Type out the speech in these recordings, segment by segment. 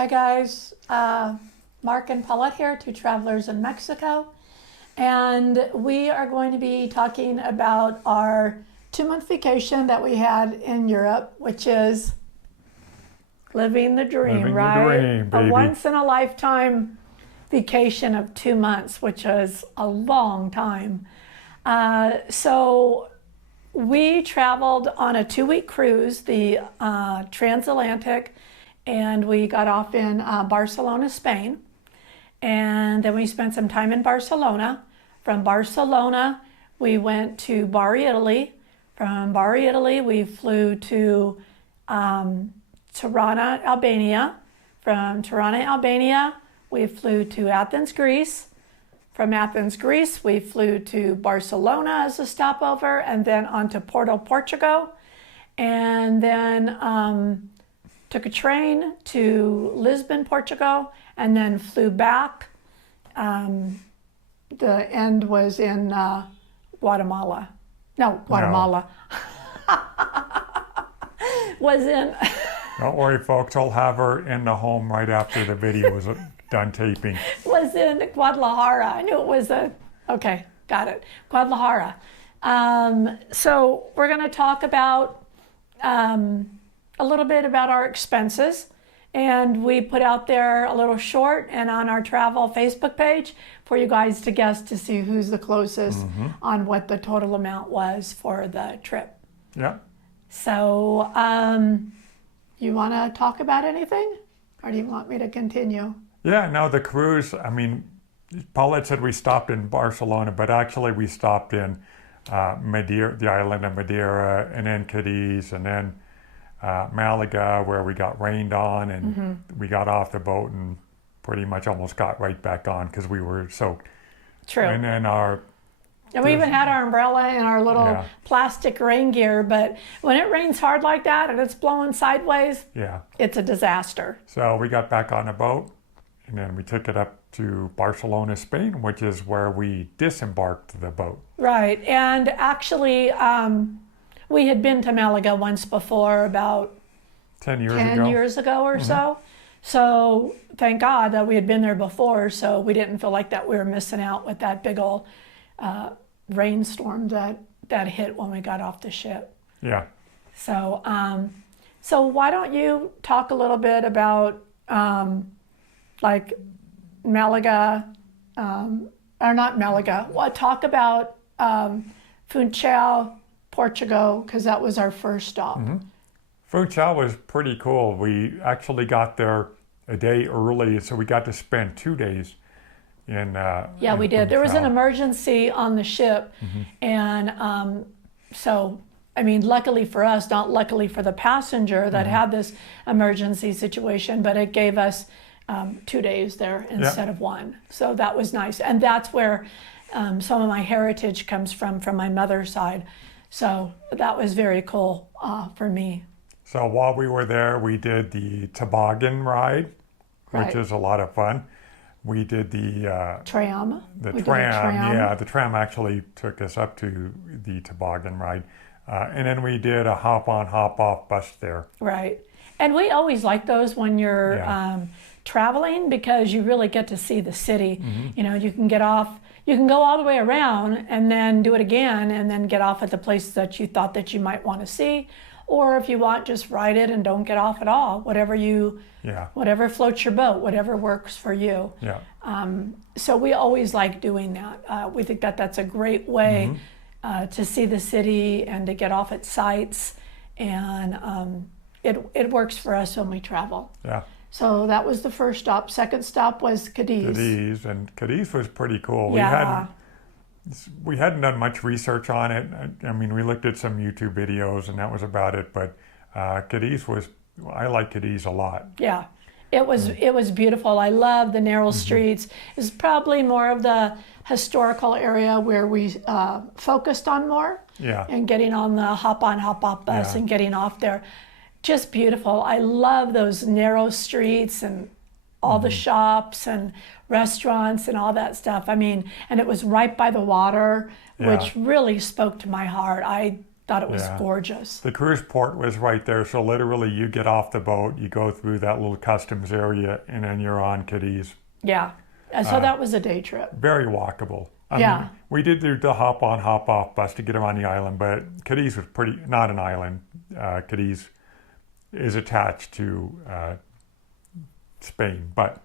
Hi guys, Mark and Paulette here, two travelers in Mexico, and we are going to be talking about our 2-month vacation that we had in Europe, which is living the dream, Living right? the dream, baby. A once in a lifetime vacation of 2 months, which is a long time. So we traveled on a 2-week cruise, the transatlantic, and we got off in Barcelona, Spain. And then we spent some time in Barcelona. From Barcelona, we went to Bari, Italy. From Bari, Italy, we flew to Tirana, Albania. From Tirana, Albania, we flew to Athens, Greece. From Athens, Greece, we flew to Barcelona as a stopover, and then on to Porto, Portugal. And then took a train to Lisbon, Portugal, and then flew back. The end was in Guatemala. No, Guatemala. Was in... Don't worry, folks. I'll have her in the home right after the video is done taping. Was in Guadalajara. I knew it was okay, got it. Guadalajara. So we're going to talk about a little bit about our expenses, and we put out there a little short and on our travel Facebook page for you guys to guess to see who's the closest on what the total amount was for the trip. Yeah. So you want to talk about anything, or do you want me to continue? Yeah, no, the cruise, I mean, Paulette said we stopped in Barcelona, but actually we stopped in Madeira, the island of Madeira, and then Cadiz, and then Malaga, where we got rained on, and we got off the boat and pretty much almost got right back on because we were soaked. True. And then we even had our umbrella and our little plastic rain gear, but when it rains hard like that and it's blowing sideways, it's a disaster. So we got back on the boat, and then we took it up to Barcelona, Spain, which is where we disembarked the boat. Right, and actually we had been to Malaga once before, about 10 years ago or so. So thank God that we had been there before, so we didn't feel like that we were missing out with that big old rainstorm that hit when we got off the ship. Yeah. So so why don't you talk a little bit about like Malaga, or not Malaga, well, talk about Funchal, Portugal, because that was our first stop. Funchal was pretty cool. We actually got there a day early, so we got to spend 2 days in yeah, we did. Funchal. There was an emergency on the ship, and so, I mean, luckily for us, not luckily for the passenger that had this emergency situation, but it gave us 2 days there instead of 1. So that was nice. And that's where some of my heritage comes from my mother's side. So that was very cool for me. So while we were there, we did the toboggan ride, which is a lot of fun. We did the tram. The tram. Yeah, the tram actually took us up to the toboggan ride. And then we did a hop-on, hop-off bus there. Right. And we always like those when you're traveling, because you really get to see the city. You know, you can get off, you can go all the way around and then do it again and then get off at the places that you thought that you might want to see. Or if you want, just ride it and don't get off at all. Whatever whatever floats your boat, whatever works for you. Yeah. So we always like doing that. We think that that's a great way to see the city and to get off at sites. And it works for us when we travel. Yeah. So that was the first stop. Second stop was Cadiz. Cadiz, and Cadiz was pretty cool. Yeah. We hadn't done much research on it. I mean, we looked at some YouTube videos and that was about it, but Cadiz I like Cadiz a lot. Yeah, it was beautiful. I love the narrow streets. It's probably more of the historical area where we focused on more. Yeah. And getting on the hop-on, hop-off bus and getting off there. Just beautiful. I love those narrow streets and all the shops and restaurants and all that stuff. I mean, and it was right by the water, which really spoke to my heart. I Thought it was Yeah. gorgeous. The cruise port was right there, so literally you get off the boat, you go through that little customs area, and then you're on Cadiz. Yeah. And so that was a day trip. Very walkable. I Yeah. mean, we did do the hop on, hop off bus to get around the island, but Cadiz was not an island. Cadiz is attached to Spain, but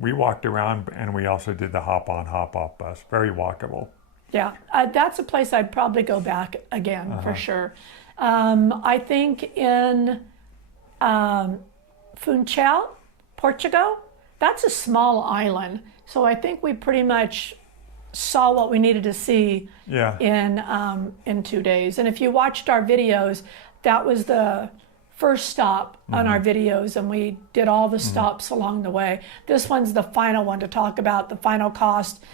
we walked around and we also did the hop on, hop off bus. Very walkable. Yeah, that's a place I'd probably go back again for sure. I think in Funchal, Portugal, that's a small island. So I think we pretty much saw what we needed to see Yeah. in 2 days. And if you watched our videos, that was the first stop on our videos, and we did all the stops along the way. This one's the final one to talk about, the final cost,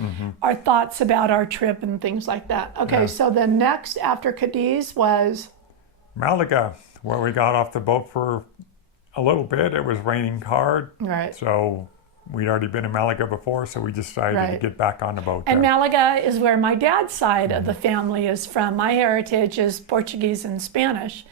our thoughts about our trip and things like that. Okay, Yeah. so the next after Cadiz was Malaga, where we got off the boat for a little bit. It was raining hard, right. so we'd already been in Malaga before, so we decided to Right. get back on the boat And there. Malaga is where my dad's side of the family is from. My heritage is Portuguese and Spanish.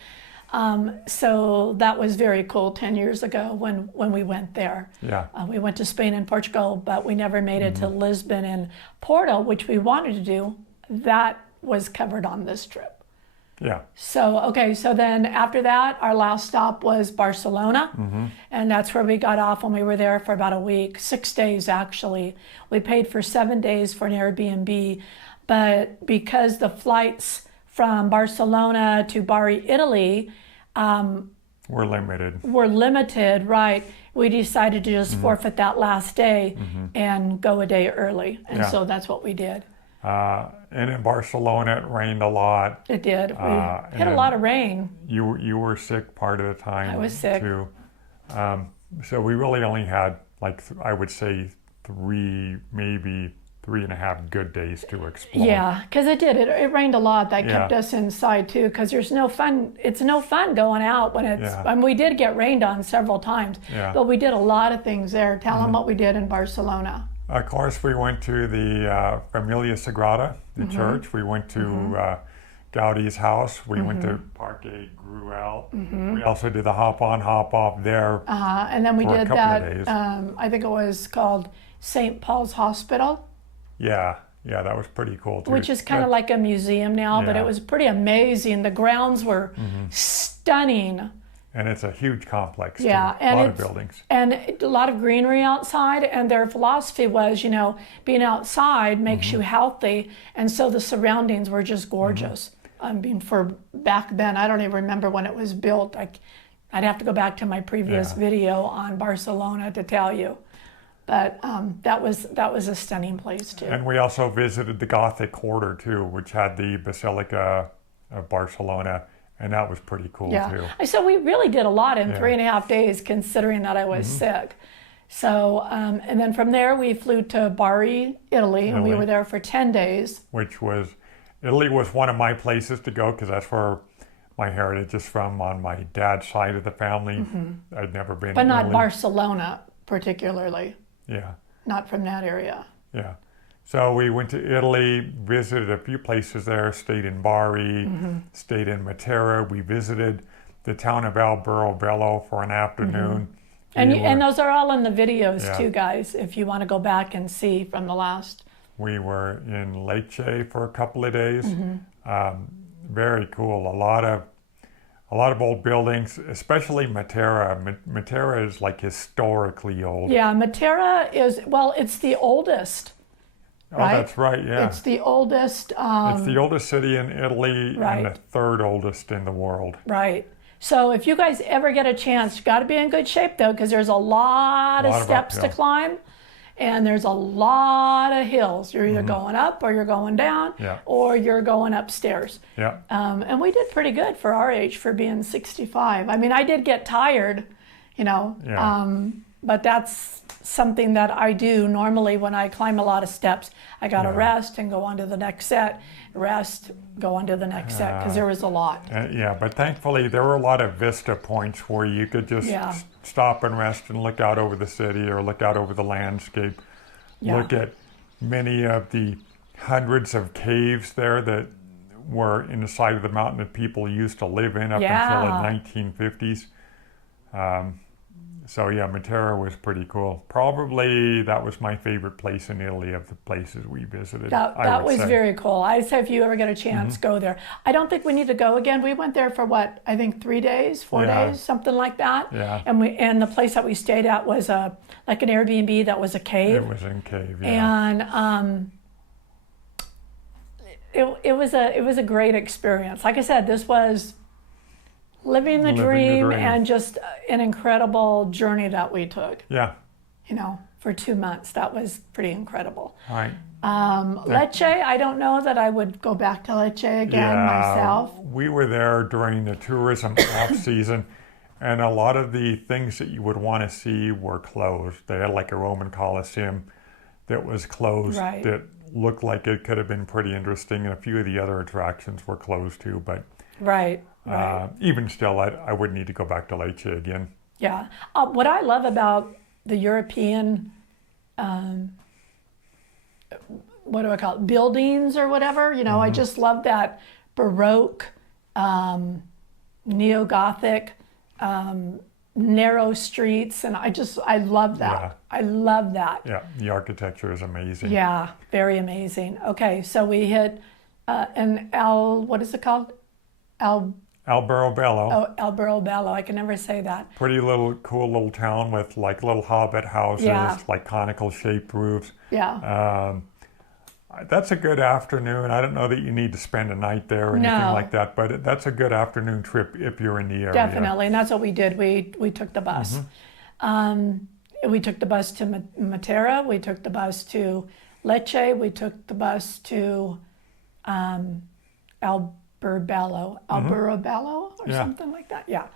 So that was very cool 10 years ago when we went there. Yeah. We went to Spain and Portugal, but we never made it to Lisbon and Porto, which we wanted to do. That was covered on this trip. Yeah. So, okay, so then after that, our last stop was Barcelona. And that's where we got off when we were there for about a week, 6 days actually. We paid for 7 days for an Airbnb, but because the flights from Barcelona to Bari, Italy, We're limited. were limited, right? We decided to just forfeit that last day and go a day early. And Yeah. so that's what we did. And in Barcelona, it rained a lot. It did. We and had a lot of rain. You were sick part of the time. I was sick. Too. So we really only had, like, I would say 3, maybe 3.5 good days to explore. Yeah, because it did. It rained a lot. That kept Yeah. us inside too. Because there's no fun. It's no fun going out when it's. Yeah. I mean, we did get rained on several times, Yeah. but we did a lot of things there. Tell them what we did in Barcelona. Of course, we went to the Familia Sagrada, the church. We went to Gaudi's house. We went to Parque Gruel. We also did the hop on, hop off there. And then we For a did couple of that. days. I think it was called St. Paul's Hospital, Yeah, that was pretty cool too. which is kind of like a museum now, but Yeah. it was pretty amazing. The grounds were stunning. And it's a huge complex. Yeah, too. and a lot of it's- buildings. And a lot of greenery outside, and their philosophy was, being outside makes you healthy, and so the surroundings were just gorgeous. I mean, for back then, I don't even remember when it was built. I'd have to go back to my previous Yeah. video on Barcelona to tell you, but that was a stunning place too. And we also visited the Gothic Quarter too, which had the Basilica of Barcelona, and that was pretty cool too. So we really did a lot in 3.5 days, considering that I was sick. So, and then from there we flew to Bari, Italy, and we Italy. were there for 10 days. Italy was one of my places to go because that's where my heritage is from on my dad's side of the family. I'd never been But to not Italy. Barcelona particularly, Yeah. not from that area. Yeah. So we went to Italy, visited a few places there, stayed in Bari, stayed in Matera. We visited the town of Alberobelo for an afternoon. And those are all in the videos Yeah. too, guys, if you want to go back and see from the last. We were in Lecce for a couple of days. Very cool. A lot of old buildings, especially Matera. Matera is like historically old. Yeah, Matera is, well, it's the oldest, Oh, right? that's right. Yeah. It's the oldest. It's the oldest city in Italy Right. and the third oldest in the world. Right. So if you guys ever get a chance, you got to be in good shape though, because there's a lot of steps to uphill. climb, and there's a lot of hills. You're either going up, or you're going down, Yeah. or you're going upstairs. Yeah. And we did pretty good for our age for being 65. I mean, I did get tired, Yeah. but that's something that I do normally when I climb a lot of steps. I got to rest and go on to the next set, rest, go on to the next set, because there was a lot. Yeah, but thankfully there were a lot of vista points where you could just Yeah. stop and rest and look out over the city or look out over the landscape. Yeah. Look at many of the hundreds of caves there that were in the side of the mountain that people used to live in up until the 1950s. So yeah, Matera was pretty cool. Probably that was my favorite place in Italy of the places we visited. That was very cool. I'd say if you ever get a chance, go there. I don't think we need to go again. We went there for what, I think 3 days, 4 days, something like that. Yeah. And the place that we stayed at was like an Airbnb that was a cave. It was in cave, yeah. And it was a great experience. Like I said, this was living the dream and just an incredible journey that we took. Yeah. You know, for 2 months. That was pretty incredible. Right. Lecce, I don't know that I would go back to Lecce again myself. We were there during the tourism off season, and a lot of the things that you would want to see were closed. They had like a Roman Colosseum that was closed that looked like it could have been pretty interesting, and a few of the other attractions were closed too, but Right. Even still, I would need to go back to Lecce again. Yeah. What I love about the European, what do I call it, buildings or whatever, you know, I just love that Baroque, Neo-Gothic, narrow streets, and I love that. Yeah. I love that. Yeah, the architecture is amazing. Yeah, very amazing. Okay, so we hit what is it called? Alberobelo. Oh, Alberobelo. I can never say that. Pretty cool little town with like little hobbit houses, like conical shaped roofs. Yeah. That's a good afternoon. I don't know that you need to spend a night there or anything like that, but that's a good afternoon trip if you're in the area. Definitely, and that's what we did. We took the bus. We took the bus to Matera. We took the bus to Lecce. We took the bus to Alberobelo or something like that. Yeah.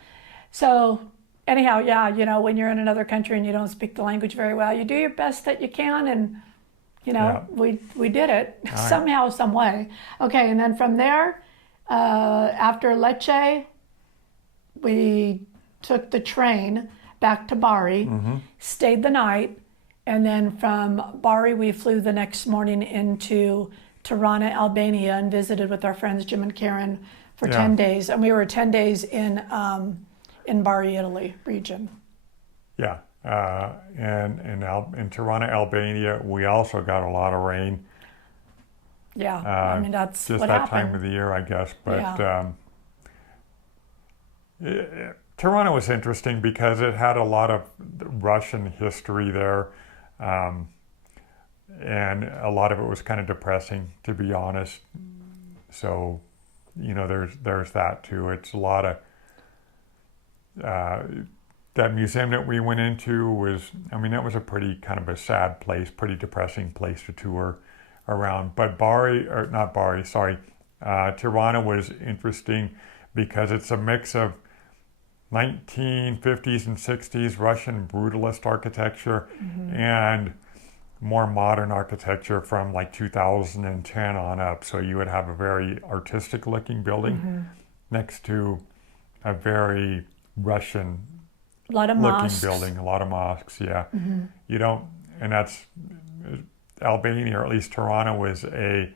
So anyhow, you know, when you're in another country and you don't speak the language very well, you do your best that you can, and you know, we did it somehow, some way. Okay, and then from there, after Lecce, we took the train back to Bari, stayed the night, and then from Bari we flew the next morning into Tirana, Albania, and visited with our friends Jim and Karen for 10 days. And we were 10 days in Bari, Italy region. Yeah. And in Tirana, Albania, we also got a lot of rain. Yeah, I mean, that's just what that happened. time of the year, I guess. But Tirana was interesting because it had a lot of Russian history there. And a lot of it was kind of depressing, to be honest. So, you know, there's that too. It's a lot of that museum that we went into was, I mean, that was a pretty kind of a sad place, pretty depressing place to tour around. But Tirana was interesting because it's a mix of 1950s and 60s Russian brutalist architecture and more modern architecture from like 2010 on up. So you would have a very artistic looking building next to a very Russian looking building, a lot of mosques, You don't, and that's Albania, or at least Tirana was a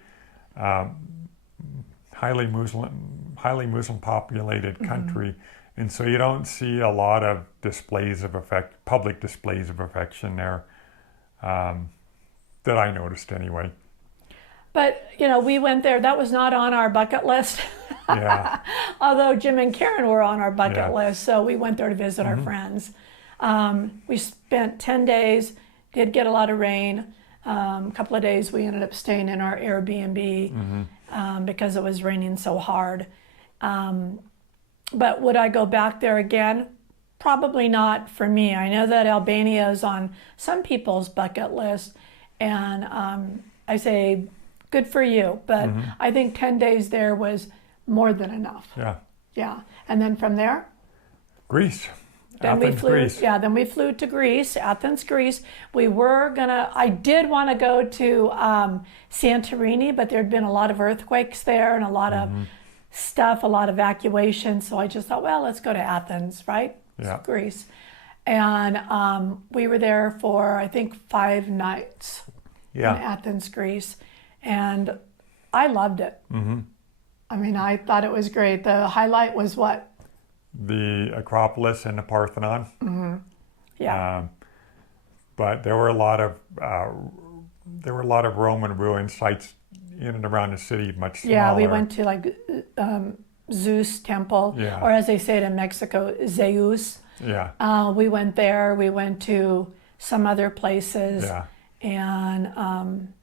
highly Muslim populated country, and so you don't see a lot of public displays of affection there, that I noticed anyway. But, you know, we went there. That was not on our bucket list. Yeah. Although Jim and Karen were on our bucket list, so we went there to visit our friends. We spent 10 days, did get a lot of rain. A couple of days we ended up staying in our Airbnb because it was raining so hard. But would I go back there again? Probably not for me. I know that Albania is on some people's bucket list, and I say good for you, but I think 10 days there was more than enough. Yeah. And then from there? Greece. Then Greece. Yeah, then we flew to Greece, Athens, Greece. I did want to go to Santorini, but there'd been a lot of earthquakes there and a lot of stuff, a lot of evacuation. So I just thought, well, let's go to Athens, right? Yeah. Greece. And we were there for, I think, 5 nights in Athens, Greece. And I loved it. I mean, I thought it was great. The highlight was what? The Acropolis and the Parthenon. Yeah. But there were a lot of Roman ruin sites in and around the city, much smaller. Yeah, we went to like Zeus Temple, Yeah. or as they say it in Mexico, Zeus. Yeah. We went there. We went to some other places. Yeah. And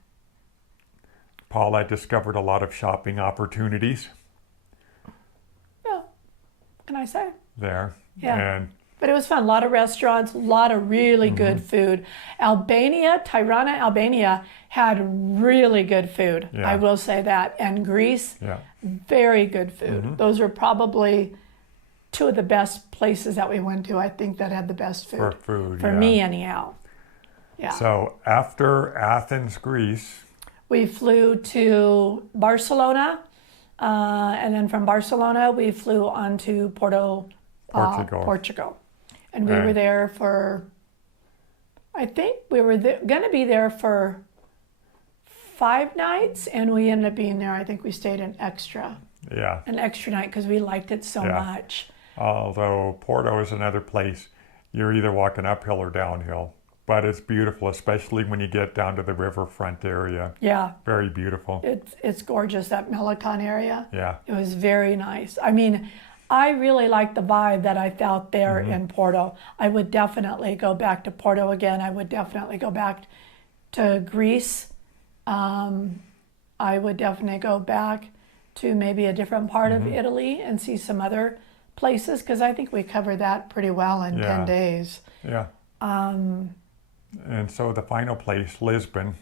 Paula discovered a lot of shopping opportunities yeah, what can I say? there. Yeah. And But it was fun. A lot of restaurants, a lot of really good food. Tirana, Albania had really good food. Yeah. I will say that. And Greece, yeah. very good food. Those are probably two of the best places that we went to, I think, that had the best food. For food, For yeah. me, anyhow. Yeah. So after Athens, Greece, We flew to Barcelona, and then from Barcelona, we flew on to Portugal. And we were there for, I think we were going to be there for 5 nights, and we ended up being there. I think we stayed an extra night because we liked it so much. Although Porto is another place, you're either walking uphill or downhill. But it's beautiful, especially when you get down to the riverfront area. Yeah. Very beautiful. It's gorgeous, that Melicon area. Yeah. It was very nice. I mean, I really liked the vibe that I felt there in Porto. I would definitely go back to Porto again. I would definitely go back to Greece. I would definitely go back to maybe a different part of Italy and see some other places, because I think we covered that pretty well in 10 days. Yeah. And so the final place, Lisbon.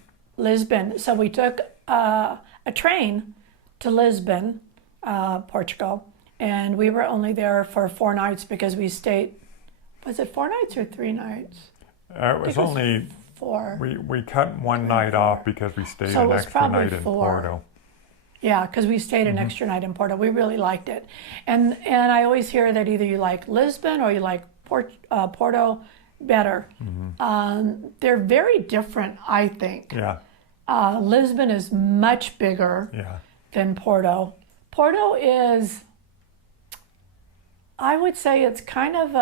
So we took a train to Lisbon, Portugal, and we were only there for 4 nights because we stayed, was it 4 nights or 3 nights? It was only 4. We cut one night off because we stayed So it an was extra probably night in 4. Porto. Yeah, because we stayed an extra night in Porto. We really liked it. And I always hear that either you like Lisbon or you like Porto better. They're very different, I think. Yeah. Lisbon is much bigger than Porto. Porto is, I would say it's kind of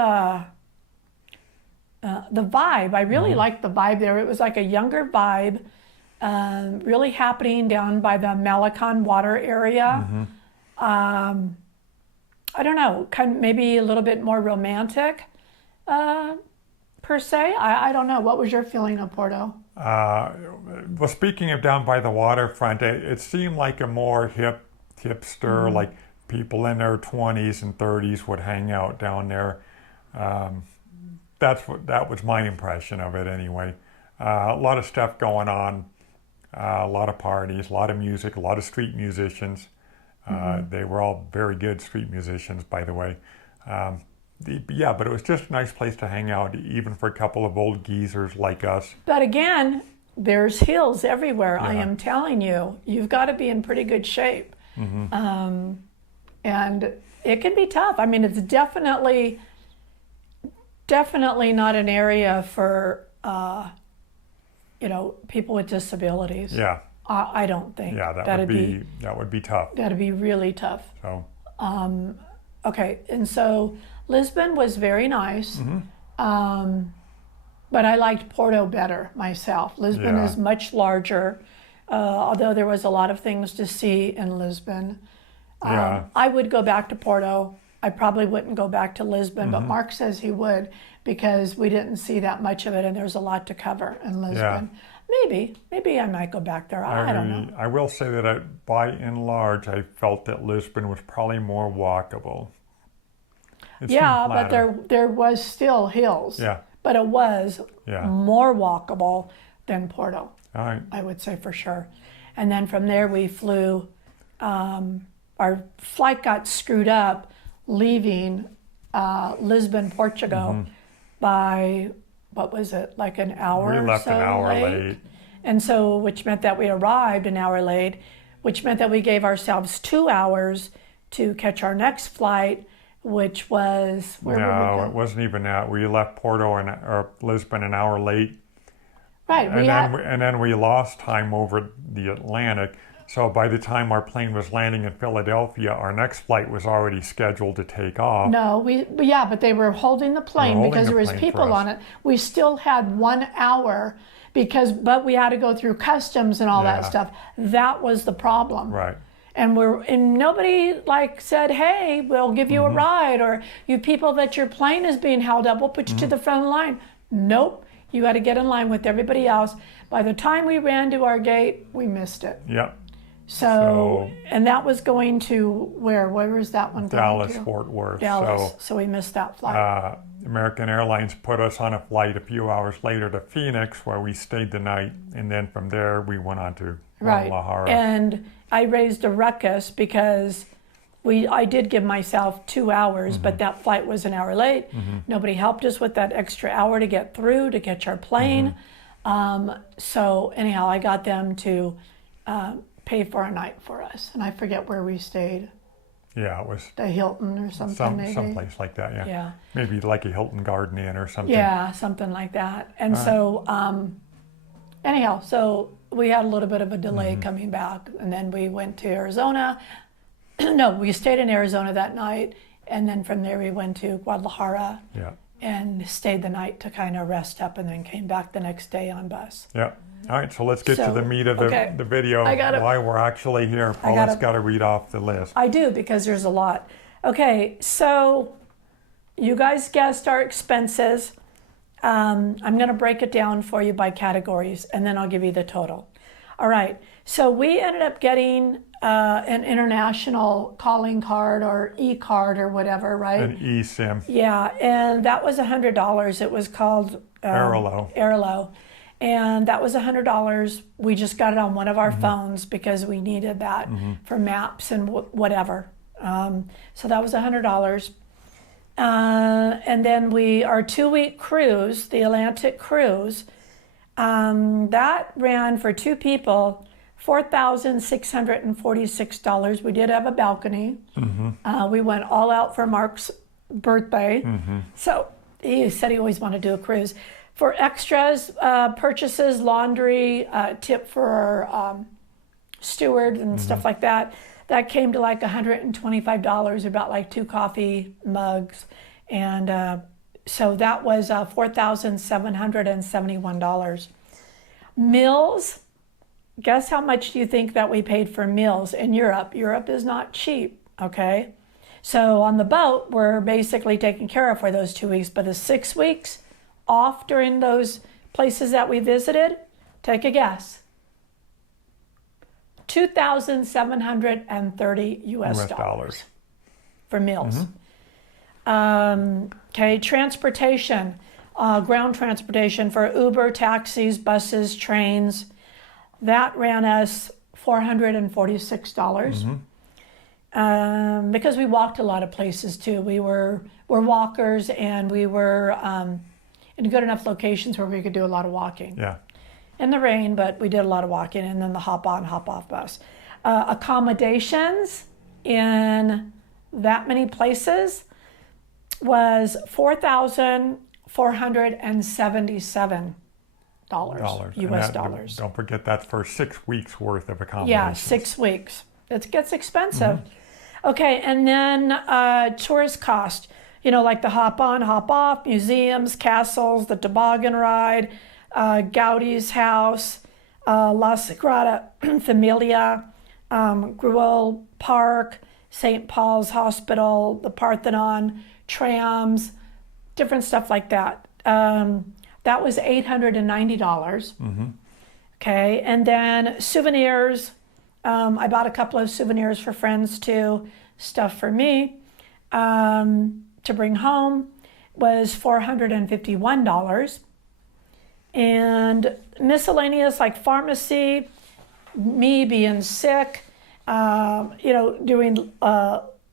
the vibe. I really liked the vibe there. It was like a younger vibe, really happening down by the Malecon water area. I don't know, kind of maybe a little bit more romantic per se. I don't know. What was your feeling of Porto? Well, speaking of down by the waterfront, it seemed like a more hipster, like people in their 20s and 30s would hang out down there. That was my impression of it anyway. A lot of stuff going on, a lot of parties, a lot of music, a lot of street musicians. They were all very good street musicians, by the way. But it was just a nice place to hang out, even for a couple of old geezers like us. But again, there's hills everywhere. I Yeah. am telling you, you've got to be in pretty good shape. And it can be tough. I mean, it's definitely not an area for, people with disabilities. Yeah. I don't think. Yeah, that would be tough. That'd be really tough. So. Okay, and so Lisbon was very nice, but I liked Porto better myself. Lisbon is much larger, although there was a lot of things to see in Lisbon. I would go back to Porto. I probably wouldn't go back to Lisbon, but Mark says he would because we didn't see that much of it, and there's a lot to cover in Lisbon. Maybe I might go back there. I don't know. I will say that by and large, I felt that Lisbon was probably more walkable. Yeah, but there was still hills. Yeah. But it was more walkable than Porto. All right. I would say for sure. And then from there we flew. Our flight got screwed up leaving Lisbon, Portugal by, what was it, like an hour or so? We left an hour late. And so, which meant that we arrived an hour late, which meant that we gave ourselves 2 hours to catch our next flight, which was, where were we going? It wasn't even that. We left or Lisbon an hour late. Right. And then we lost time over the Atlantic. So by the time our plane was landing in Philadelphia, our next flight was already scheduled to take off. No, but they were holding the plane holding because the there was plane people for us. on it. We still had 1 hour but we had to go through customs and all that Yeah. stuff. That was the problem. Right. And nobody like said, hey, we'll give you a ride, or you people that your plane is being held up, we'll put you to the front of the line. Nope. You had to get in line with everybody else. By the time we ran to our gate, we missed it. Yep. So and that was going to where was that one going Dallas, to? Fort Worth. Dallas. So we missed that flight. American Airlines put us on a flight a few hours later to Phoenix, where we stayed the night, and then from there we went on to Guadalajara. And I raised a ruckus because I did give myself 2 hours, but that flight was an hour late. Nobody helped us with that extra hour to get through, to catch our plane. So anyhow, I got them to pay for a night for us. And I forget where we stayed. Yeah, it was The Hilton or something, maybe. someplace like that, yeah. Yeah. Maybe like a Hilton Garden Inn or something. Yeah, something like that. And so, anyhow, so we had a little bit of a delay coming back. And then we went to Arizona. No, we stayed in Arizona that night. And then from there we went to Guadalajara Yeah. and stayed the night to kind of rest up, and then came back the next day on bus. Yeah. All right, so let's get to So, the meat of okay. the video, I gotta- why we're actually here. Paula's got to read off the list. I do, because there's a lot. Okay, so you guys guessed our expenses. I'm going to break it down for you by categories, and then I'll give you the total. All right, so we ended up getting an international calling card or e-card or whatever, right? An eSIM. Yeah, and that was $100. It was called Airlo. And that was $100. We just got it on one of our phones because we needed that for maps and whatever. So that was $100. And then our 2-week cruise, the Atlantic cruise, that ran for 2 people, $4,646. We did have a balcony. We went all out for Mark's birthday. So he said he always wanted to do a cruise. For extras, purchases, laundry, tip for our steward and stuff like that, that came to like $125, about like 2 coffee mugs. And so that was $4,771. Meals, guess how much do you think that we paid for meals in Europe? Europe is not cheap, okay? So on the boat, we're basically taken care of for those 2 weeks, but the 6 weeks off during those places that we visited, take a guess. $2,730 US dollars for meals. Okay, transportation, ground transportation for Uber, taxis, buses, trains, that ran us $446. Because we walked a lot of places too. We're walkers, and we were in good enough locations where we could do a lot of walking. Yeah. In the rain, but we did a lot of walking, and then the hop on, hop off bus. Accommodations in that many places was $4,477 US dollars. Don't forget that's for 6 weeks worth of accommodations. Yeah, 6 weeks. It gets expensive. Okay, and then tourist cost. You know, like the hop on, hop off, museums, castles, the toboggan ride, Gaudi's house, La Sagrada Familia, Gruel Park, St. Paul's Hospital, the Parthenon, trams, different stuff like that. That was $890. Okay, and then souvenirs. I bought a couple of souvenirs for friends too, stuff for me to bring home was $451. And miscellaneous like pharmacy, me being sick, doing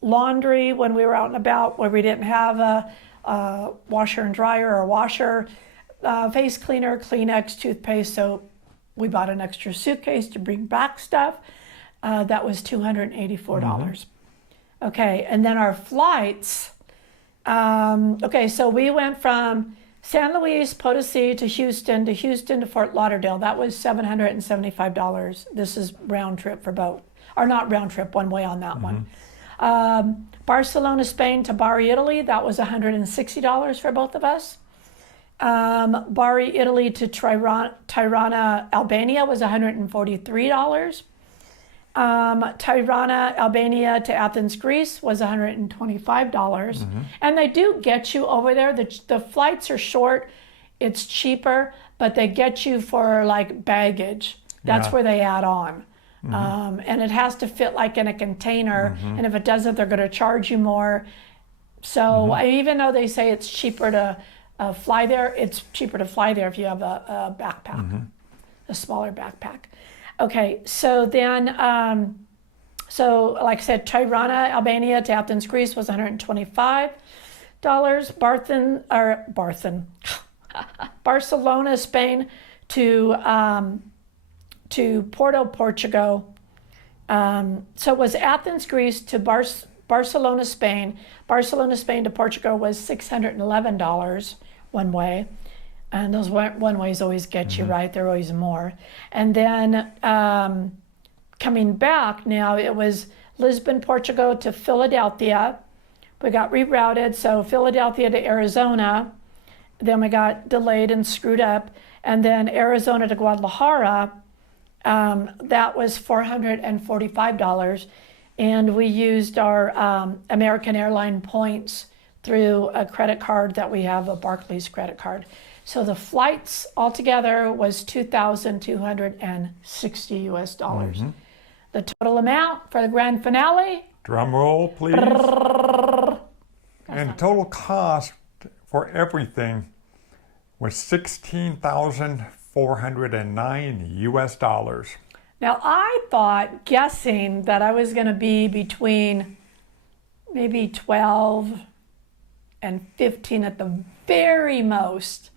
laundry when we were out and about where we didn't have a washer and dryer or a washer, face cleaner, Kleenex, toothpaste, soap. We bought an extra suitcase to bring back stuff. That was $284. Okay, and then our flights. So we went from San Luis Potosí to Houston to Fort Lauderdale. That was $775. This is round trip for both, or not round trip, one way on that one. Barcelona, Spain to Bari, Italy. That was $160 for both of us. Bari, Italy to Tirana, Albania was $143. Tirana, Albania to Athens, Greece was $125. And they do get you over there. The flights are short, it's cheaper, but they get you for like baggage. That's where they add on. And it has to fit like in a container. And if it doesn't, they're going to charge you more. So even though they say it's cheaper to fly there, it's cheaper to fly there if you have a backpack, a smaller backpack. Okay, so then, so like I said, Tirana, Albania to Athens, Greece was $125. Barcelona, Spain to Porto, Portugal. So it was Athens, Greece to Barcelona, Spain. Barcelona, Spain to Portugal was $611 one way. And those one ways always get you, right? They're always more. And then coming back now, it was Lisbon, Portugal to Philadelphia. We got rerouted, so Philadelphia to Arizona. Then we got delayed and screwed up. And then Arizona to Guadalajara, that was $445. And we used our American Airline points through a credit card that we have, a Barclays credit card. So the flights altogether was $2,260 US. The total amount for the grand finale. Drum roll, please. And total cost for everything was $16,409 US. Now I thought, guessing that I was going to be between maybe 12 and 15 at the very most.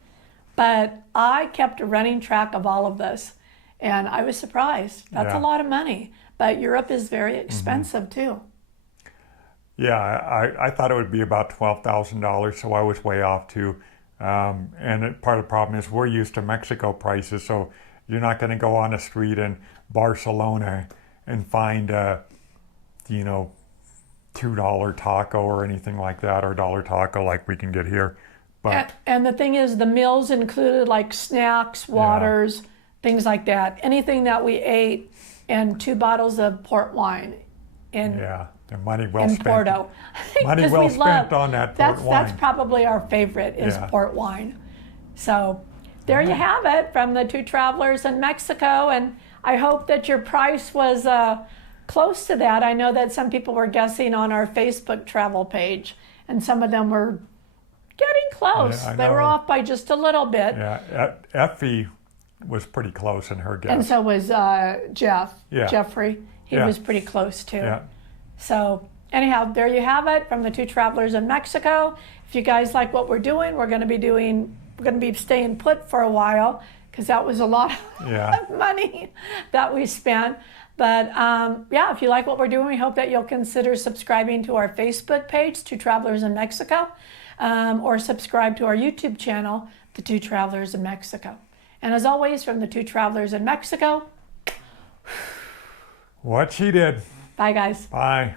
But I kept a running track of all of this, and I was surprised. That's a lot of money, but Europe is very expensive too. Yeah, I thought it would be about $12,000, so I was way off too. And part of the problem is we're used to Mexico prices, so you're not going to go on the street in Barcelona and find a, $2 taco or anything like that, or $1 taco like we can get here. And the thing is, the meals included like snacks, waters, things like that. Anything that we ate, and 2 bottles of port wine in money well spent. Porto. Money well spent on that port wine. That's probably our favorite is port wine. So there you have it from the 2 travelers in Mexico. And I hope that your price was close to that. I know that some people were guessing on our Facebook travel page, and some of them were getting close. They were off by just a little bit. Yeah, Effie was pretty close in her guess. And so was Jeffrey. He was pretty close too. Yeah. So anyhow, there you have it from the 2 travelers in Mexico. If you guys like what we're doing, we're going to be staying put for a while, because that was a lot of money that we spent. But if you like what we're doing, we hope that you'll consider subscribing to our Facebook page, 2 Travelers in Mexico. Or subscribe to our YouTube channel, The 2 Travelers in Mexico. And as always, from the 2 Travelers in Mexico, what she did. Bye, guys. Bye.